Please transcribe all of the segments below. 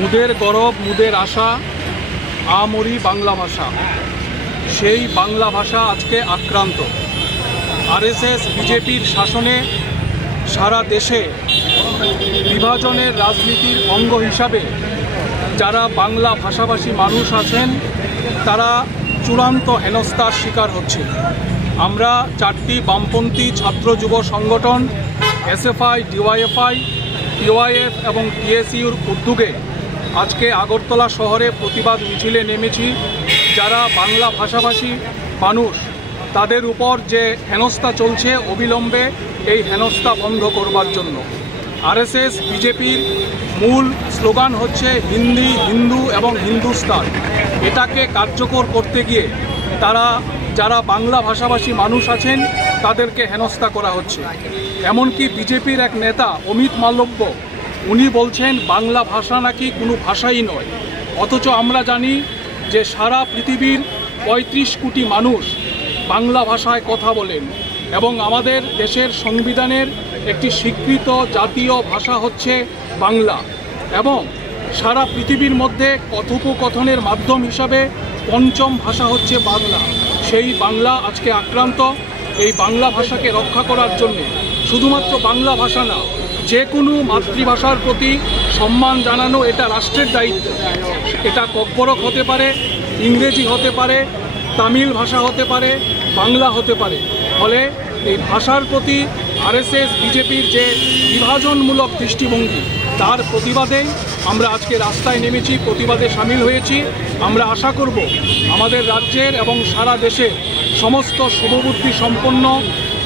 মুদের গরব মুদের আশা আমরি বাংলা ভাষা। সেই বাংলা ভাষা আজকে আক্রান্ত। আরএসএস বিজেপির শাসনে সারা দেশে বিভাজনের রাজনীতির অঙ্গ হিসাবে যারা বাংলা ভাষাভাষী মানুষ আছেন তারা চূড়ান্ত হেনস্থার শিকার হচ্ছে। আমরা 4টি বামপন্থী ছাত্র যুব সংগঠন এসএফআই, ডিওয়াইএফআই, পিওয়াইএফ এবং টিএসইউর উদ্যোগে আজকে আগরতলা শহরে প্রতিবাদ মিছিলে নেমেছি। যারা বাংলা ভাষাভাষী মানুষ তাদের উপর যে হেনস্থা চলছে অবিলম্বে এই হেনস্থা বন্ধ করবার জন্য। আরএসএস বিজেপির মূল স্লোগান হচ্ছে হিন্দি, হিন্দু এবং হিন্দুস্তান। এটাকে কার্যকর করতে গিয়ে তারা যারা বাংলা ভাষাভাষী মানুষ আছেন তাদেরকে হেনস্থা করা হচ্ছে। এমনকি বিজেপির এক নেতা অমিত মালব্য উনি বলছেন বাংলা ভাষা নাকি কোনো ভাষাই নয়, অথচ আমরা জানি যে সারা পৃথিবীর 35 কোটি মানুষ বাংলা ভাষায় কথা বলেন এবং আমাদের দেশের সংবিধানের একটি স্বীকৃত জাতীয় ভাষা হচ্ছে বাংলা এবং সারা পৃথিবীর মধ্যে কথোপকথনের মাধ্যম হিসাবে 5ম ভাষা হচ্ছে বাংলা। সেই বাংলা আজকে আক্রান্ত। এই বাংলা ভাষাকে রক্ষা করার জন্য শুধুমাত্র বাংলা ভাষা না, যে কোনো মাতৃভাষার প্রতি সম্মান জানানো এটা রাষ্ট্রের দায়িত্ব। এটা ককবরক হতে পারে, ইংরেজি হতে পারে, তামিল ভাষা হতে পারে, বাংলা হতে পারে। ফলে এই ভাষার প্রতি আরএসএস বিজেপির যে বিভাজনমূলক দৃষ্টিভঙ্গি তার প্রতিবাদে আমরা আজকে রাস্তায় নেমেছি, প্রতিবাদে সামিল হয়েছি। আমরা আশা করব আমাদের রাজ্যের এবং সারা দেশের সমস্ত শুভবুদ্ধি সম্পন্ন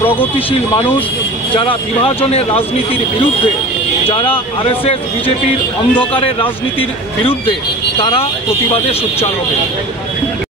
প্রগতিশীল মানুষ যারা বিভাজনের রাজনীতির বিরুদ্ধে, যারা আরএসএস বিজেপির অন্ধকারের রাজনীতির বিরুদ্ধে, তারা প্রতিবাদে সোচ্চার হবে।